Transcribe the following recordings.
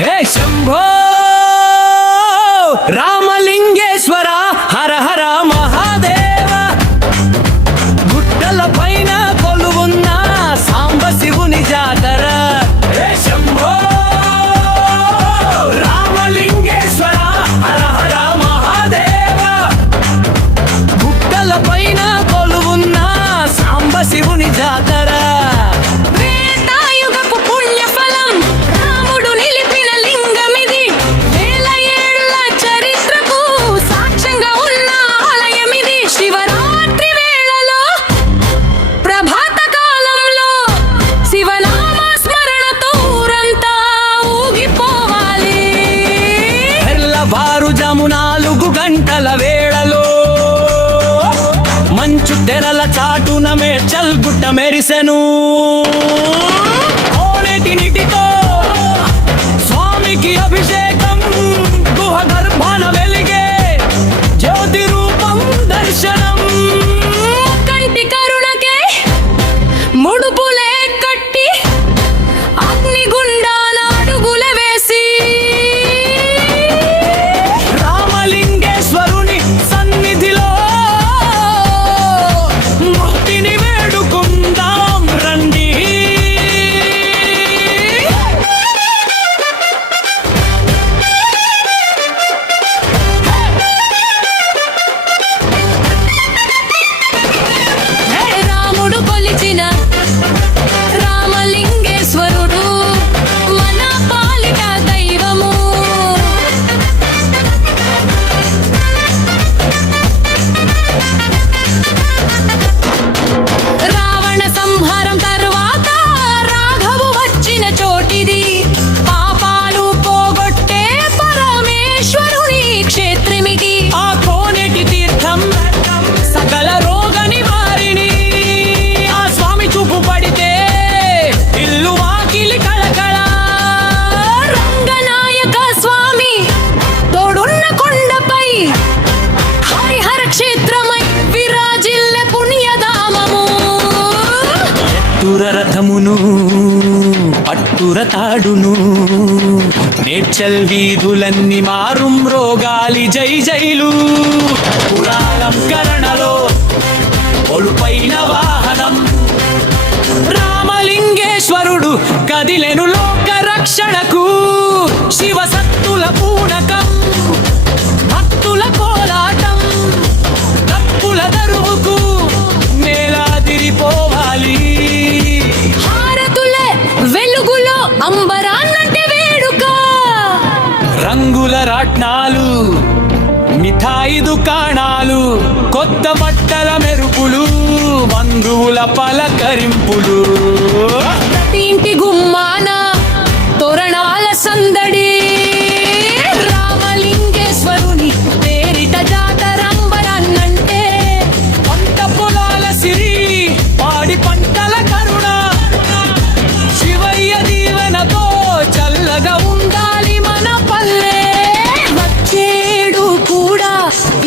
హే శంభో రామలింగేశ్వర హర హర మహాదేవ గుట్టల పైన కొలువున్న సాంబ శివుని జాతర. హే శంభో రామలింగేశ్వర హర హర మహాదేవ గుట్టల పైన కొలువున్న సాంబ శివుని జాతర. వారుజాము 4 గంటల వేళలో మంచు తెరల చాటున మేడ్చల్ గుట్ట మెరిసెను. కోనేటి నీటితో స్వామికి అభిషేకం, గుహ గర్భాన వెలిగే జ్యోతి రూపం దర్శనం. కంటి కరుణకే ముడుపులే కట్టి అగ్నిగుండాల అడుగుల వేసి సన్నిధిలో ముక్తిని వేడుకుందాం రండి. రాముడు కొలిచిన రామలింగేశ్వరుడు మన పాలిట దైవము. రావణ సంహారం తర్వాత రాఘవు వచ్చిన చోటిది, పాపాలు పోగొట్టే పరమేశ్వరుని క్షేత్రమిది. ఆ కోనేటి తీర్థం సకల రోగ నివారిణి. ఆ స్వామి చూపు పడితే ఇల్లు వాకిలి కళకళ. రంగనాయక స్వామి తోడున్న కొండపై హరిహర క్షేత్రమై విరాజిల్లె పుణ్యధామము. ఎత్తుర రథమును పట్టుర తాడును మేడ్చల్ వీధులన్నీ మారుం రోగాలి జై జైలు. పురాలంకరణలో ఒలుపైన వాహనం రామలింగేశ్వరుడు కదిలెను లోక రక్షణకు. శివసత్తుల పూనకం, భక్తుల కోలాటం, తప్పుల దరువుకు నేలాదిరిపోవాలి. హారతులే వెలుగులో అంబరాన్నంటే వేడుక. రంగుల రాట్నాలు, మిఠాయి దుకాణాలు, కొత్త బట్టల మెరుపులు, బంధువుల పలకరింపులు. ప్రతి ఇంటి గుమ్మాన తోరణాల సందడి. రామలింగేశ్వరుని పేరిట జాతరంబరాన్నంటే పంట పొలాల సిరి, పాడి పంటల కరుణ. శివయ్య దీవెనతో చల్లగా ఉండాలి మన పల్లె. వచ్చేడు కూడా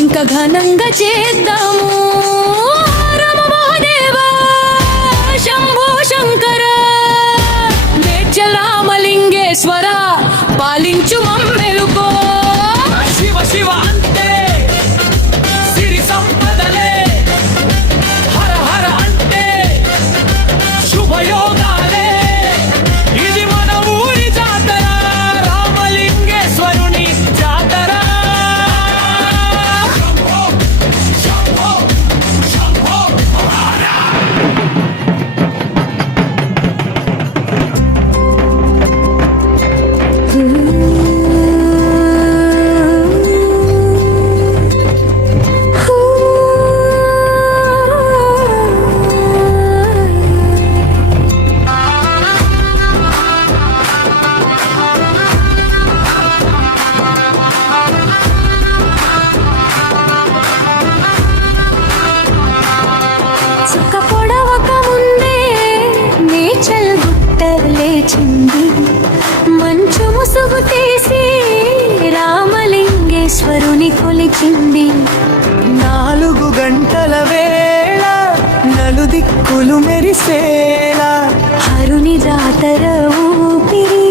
ఇంకా ఘనంగా చేద్దాము. రామ మహాదేవ శంభో శంకర మేడ్చల్ రామలింగేశ్వర పాలించు మమ్మెలుకో. శివ శివ అంటే సిరి సంపదలే, హర హర అంటే శుభయోగాలే. ఇది మన ఊరి జాతర, రామలింగేశ్వరుని జాతర. శంభో శంభో లేచింది మంచు ముసుగు తీసి రామలింగేశ్వరుని కొలిచింది. 4 గంటల వేళ నలుదిక్కులు మెరిసేలా హరుని జాతర ఊపిరి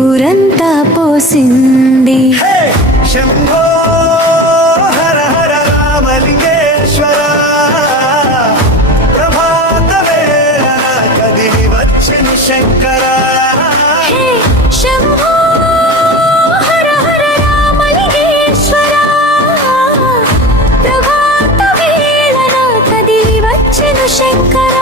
ఊరంతా పోసింది. హే శంభో హర హర రామలింగేశ్వర, ప్రభాత వేళన కదిలి వచ్చెను శంకర. హే శంభో హర హర రామలింగేశ్వర, ప్రభాత వేళన కదిలి వచ్చెను శంకర.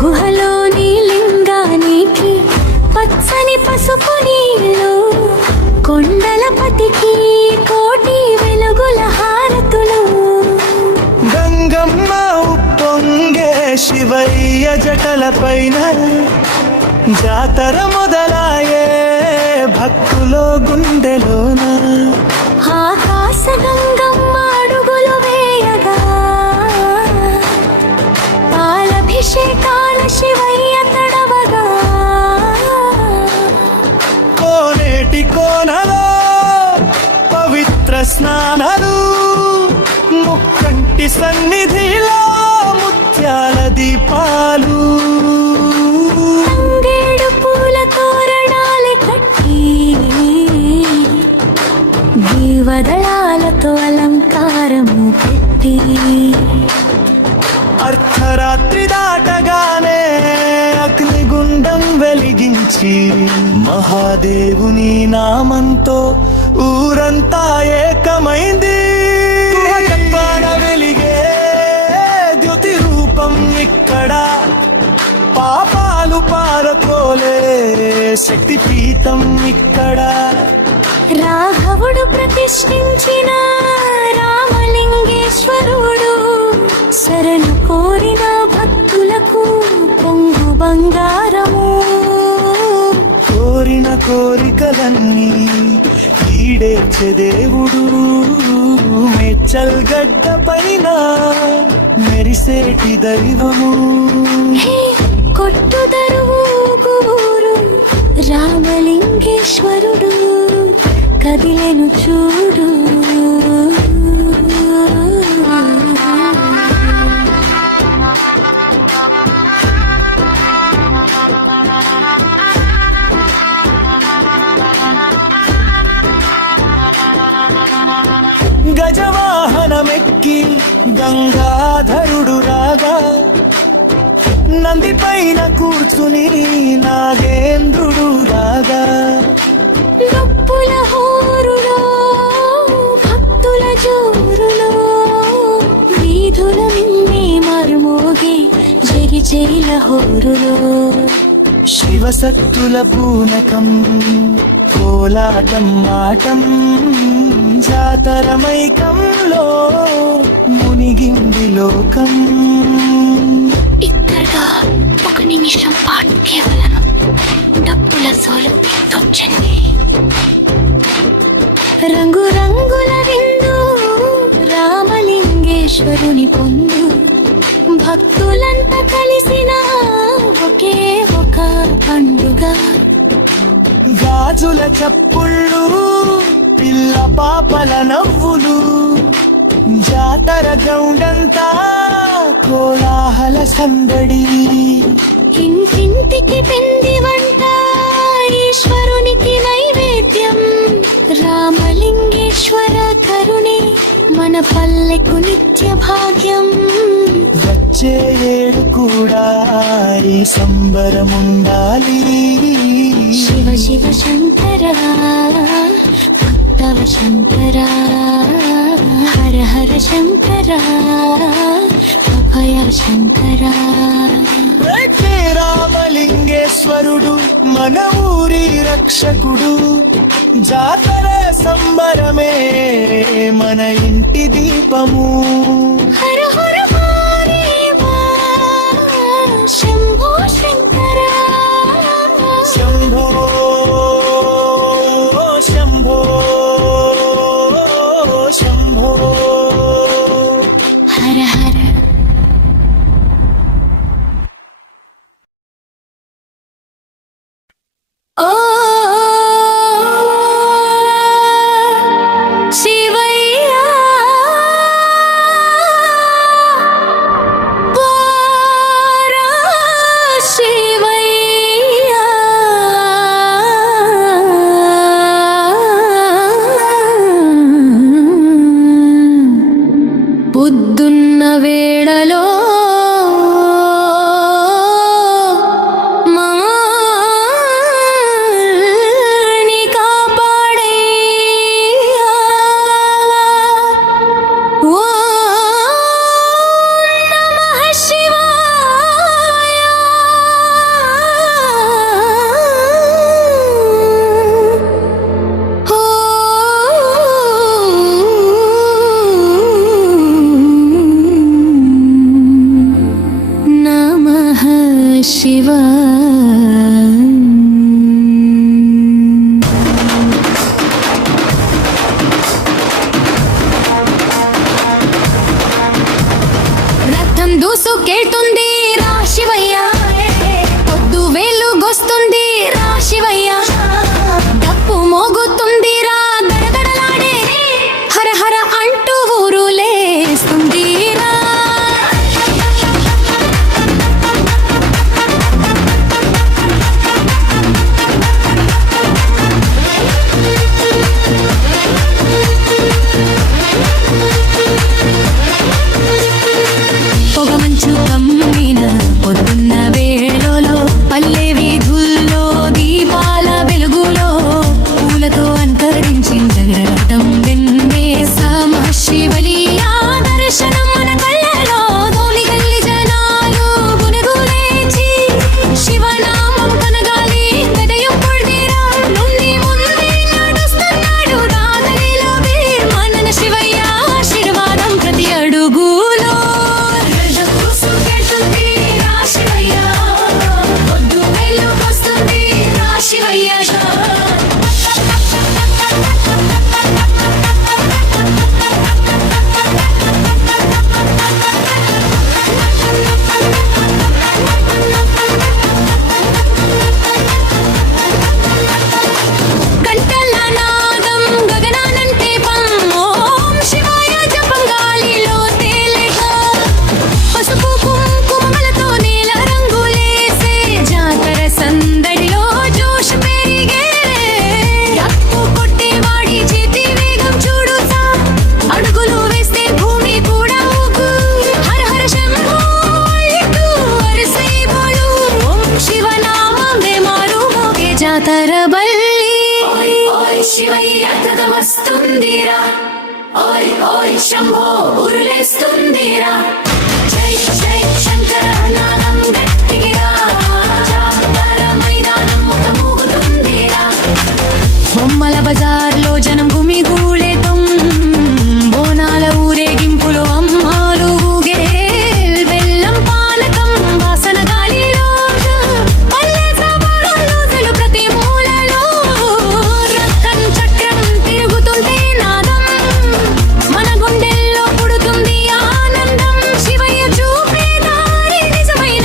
గుహలోని లింగానికి పచ్చని పసుపు నీళ్ళు, కొండలపతికి కోటి వెలుగుల హారతులు. గంగమ్మ ఉప్పొంగే శివయ్య జటల పైన, జాతర మొదలాయే భక్తులో గుండెలోన. ఆకాశ గంగమ్మ అడుగులు వేయగా, పాలభిషేకాల శివయ్య తడవగా. కోనేటి కోనలో పవిత్ర స్నానాలు, ముక్కంటి సన్నిధిలో ముత్యాల దీపాలు. తంగేడు పూల తోరణాలు కట్టి, దీవదళాలతో అలంకారము పెట్టి. అర్ధరాత్రి దాటగానే అగ్నిగుండం వెలిగించి, మహాదేవుని నామంతో ఊరంతా ఏకమైంది. చెప్పాన వెలిగే ద్యుతి రూపం ఇక్కడ, పాపాలు పారతోలే శక్తి పీఠం ఇక్కడ. రాఘవుడు ప్రతిష్ఠించిన రామలింగేశ్వరుడు, శరణు కోరిన భక్తులకు పొంగు బంగారము. కోరిన కోరికలన్నీ ఈడేర్చే దేవుడు, మేడ్చల్ గడ్డ పైన మెరిసేటి దైవము. హే కొట్టు దరువు గురు రామలింగేశ్వరుడు, కదిలెను చూడు. గజవాహనమెక్కి గంగాధరుడు రాగా, నంది పైన కూర్చుని నాగేంద్రుడు రాగా. డప్పుల హోరులో భక్తుల జోరులో, వీధుల నిన్నే మరుమోగి జరి జైల హోరులో. శివసత్తుల పూనకం, కోలాటం ఆటం, జాతరమైకంలో మునిగింది లోకం. ఇద్దరుగా ఒక నిమిషం పాటు కేవలం డప్పుల సోలు తొచ్చండి. రంగు రంగుల విందు రామలింగేశ్వరుని పొందు, భక్తులంతా కలిసిన ఒకే ఒక పండుగ. గాజుల చప్పుళ్ళు, పిల్ల పాపల నవ్వులు, జాతర గ్రౌండంతా కోలాహల సందడి. ఇంటింటికి పిండి వంట, ఈశ్వరునికి నైవేద్యం. రామలింగేశ్వర కరుణే మన పల్లెకు నిత్య భాగ్యం. వచ్చే ఏడు కూడా ఈ సంబరముండాలి. శివ శివ శంకర, భక్తవ శంకర, హర హర శంకర, అభయ శంకర. రామలింగేశ్వరుడు మన ఊరి రక్షకుడు, జాతర సంబరమే మన ఇంటి దీపము. హర హర మహాదేవా, శంభో శంకర. శంభో శంభో శంభో. హర హర. ఓ శివ కేಳ್తుంది రా శివయ్య, పొద్దు వెలుగొస్తుంది రా శివయ్య, డప్పు మోగుతుంది రా దడదడలాడే హర హర అంటూ ఊరులేస్తుంది రా. పొగమంచు కమ్మిన పొద్దున్న వేళలో పల్లె వీధుల్లో దీపాల వెలుగులో పూలతో అలంకరించిందగరటం వెన్నే సమశివలియా దర్శనం మన కళ్ళలో ధోని గల్లి జనాలు గునుగులేచి శివనామం కనగాలి హృదయం పొడిదిరా నుండి ముందే నడుస్తున్నాడు రాగలిలో వీర్ మనన శివయ్య ఆశీర్వాదం ప్రతి అడుగులో. గంటల నాదం గగనానంటే ఓం శివాయ జపం గాలిలో తేలేగా పసుపు కుంకుమలతో నీల రంగులేసే జాతర సందడిలో జోష్ పెరిగే రక్కు కొట్టేవాడి చేతి వేగం చూడుతా అడుగులు వేస్తే భూమి కూడా ఊగు హర హర శంభో ఇటు అరసై బోలు ఓం శివనామమే మారు మోగే జాతర బల్లి. ఓయ్ ఓయ్ శివయ్య వస్తుందిరా, ఓయ్ ఓయ్ శంభో ఉరులేస్తుందిరా, జై జై శంకర నాదం గట్టిగిరా, జాతర మైదానం ముఖ మూగుతుందిరా. బొమ్మల బజార్లో జనం గుమిగూడేతం బోనాల ఊరేగింపులో అమ్మాలు ఊగే బెల్లం పానకం వాసన గాలిలో పల్లె సభలలో తెలు ప్రతి మూలలో రక్కం చక్రం తిరుగుతుంటే నాదం మన గుండెల్లో పుడుతుంది ఆనందం శివయ్య చూపే దారి నిజమైన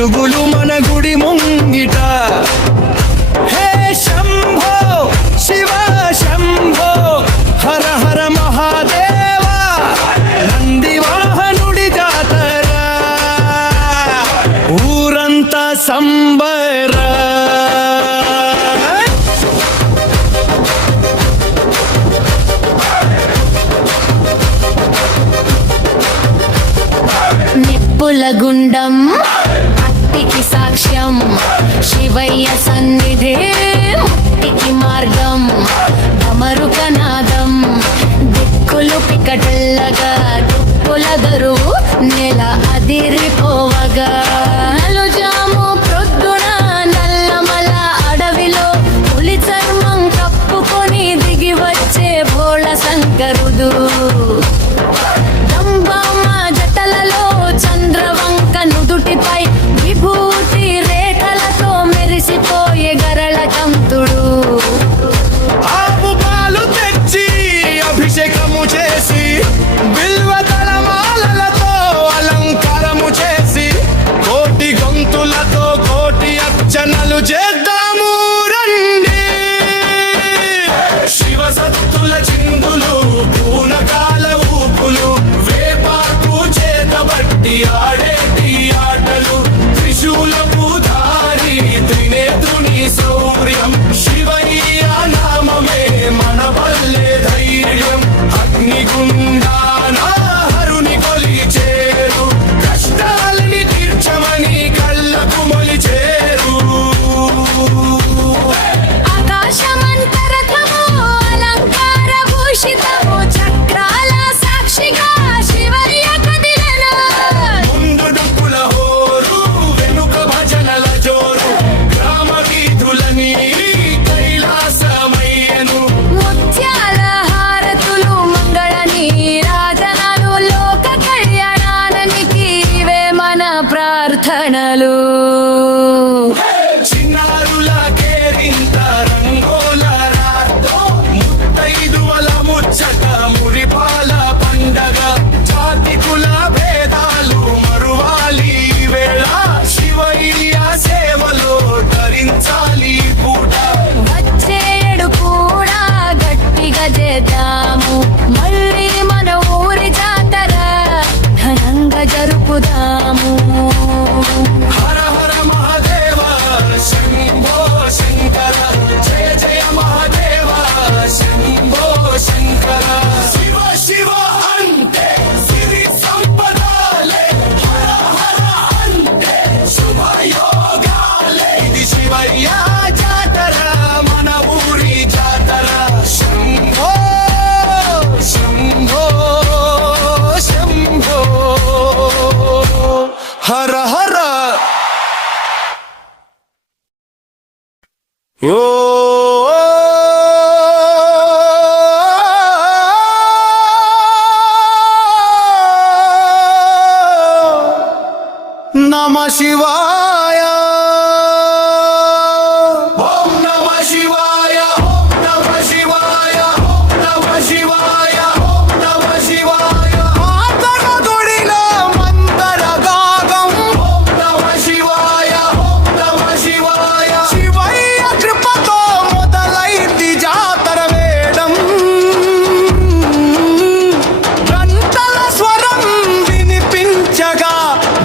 వెలుగులు మన గుడి ముంగిట. హే శంభో శివ శంభో హర హర మహాదేవ నంది వాహనుడి జాతర ఊరంతా సంబర. నిప్పుల గుండం భక్తికి సాక్ష్యం శివయ్య సన్నిధే ముక్తికి మార్గం డమరుకనాదం దిక్కులు పికటల్లగా దుప్పుల దరువు నెల అదిరిపోవగా నలుజాము ప్రొద్దున నల్లమల అడవిలో పులి చర్మం కప్పుకొని దిగి వచ్చే భోళ శంకరుడు దంబామ జటలలో చంద్రవంక నుదుటిపై విభూతి రేఖలతో మెరిసిపోయే గరళ కంతుడు ఆవు పాలు తెచ్చి అభిషేకము చేసి బిల్వ దళమాలలతో అలంకారము చేసి కోటి గొంతులతో కోటి అర్చనలు చేద్దాము రండి. శివ సత్తుల చిందులు పూనకాల ఊపులు వేపాకు చేతబట్టి ఆడేటి ఆటలు త్రిశూలపు ధారి త్రినేత్రుని శౌర్యం శివయ్య నామమే మన పల్లె ధైర్యం. అగ్నిగుండాన హరుని కొలిచేరు కష్టాలని తీర్చమని కళ్ళకు మొలిచేరు. ఆకాశమంతరథము అలంకార భూషితము చక్రాల సాక్షిగా శివయ్య కదిలెను ముందు డుక్కుల హోరు వెనుక భజనల జోరు గ్రామ వీధులని కైలాసమయ్యను. ముత్యాల హారతులు మంగళ నీరాజనాలు లోక కళ్యాణానికి ఇవే మన ప్రార్థనలు. చిన్నారుల కేరింత రంగోల రాతో ముత్తైదువల ముచ్చట మురిపాల పండగ జాతి కుల భేదాలు మరువాలి వేళ శివయ్య సేవలో ధరించాలి పూట. వచ్చేడు కూడా గట్టిగా చేద్దాము మళ్ళీ మన ఊరి జాతర ఘనంగా జరుపుదాము. హర హర మహాదేవ శంభో శంకర జయ జయ మహాదేవ శంభో శంకర. శివ శివ అంటే సిరి సంపదాలే హర హర అంటే శుభయోగాలే. ఇది శివయ్య జాతర మన ఊరి జాతర. శంభో శంభో శంభో హర హర యో నమ శివాయ ఓం నమ శివాయ ఓం నమ శివాయ ఓం నమ శివాయ ఓం నమ శివాయ. మాతర గుడిలో మందర గాగం ఓం నమ శివాయ ఓం నమ శివాయ. శివయ్య కృపతో మొదలైంది జాతర వేడం గంటల స్వరం వినిపించగా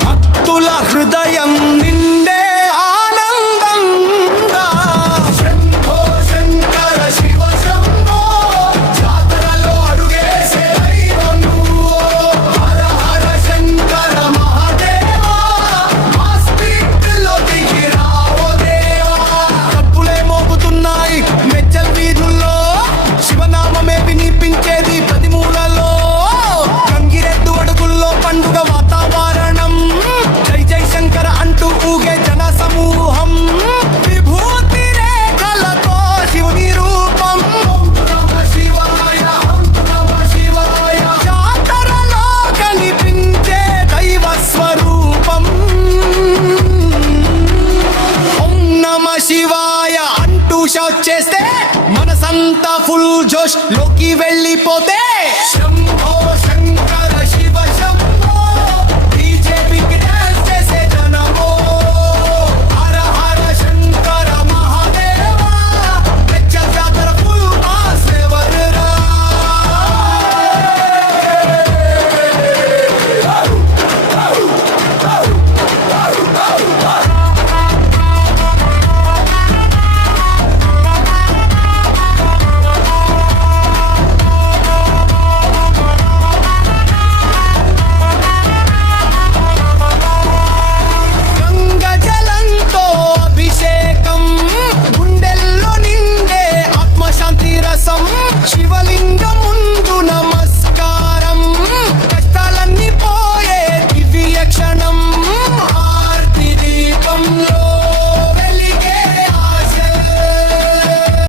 భక్తుల హృదయం నిండే ఆనందంగా. శంభో శంకర శివ శంభో జాతరలో అడుగేసే దైవం నువ్వో. హర హర శంకర మహాదేవ మా స్పీడ్లో దిగి రావో దేవా. తప్పులే మోగుతున్నాయి మెచ్చల్ వీధుల్లో శివనామమే వినిపించేది ప్రతి మూలలో. గంగిరెద్దు అడుగుల్లో పండుగ వాతావరణం జై జై శంకర అంటూ ఊగే జన సమూహం విభూతి రేఖలతో శివుని రూపం. నమ శివాయ నమ శివాయ జాతరలో కనిపించే దైవ స్వరూపం. ఓం నమ శివాయ అంటూ షౌట్ చేస్తే మనసంతా ఫుల్ జోష్ లోకి వెళ్ళిపోతే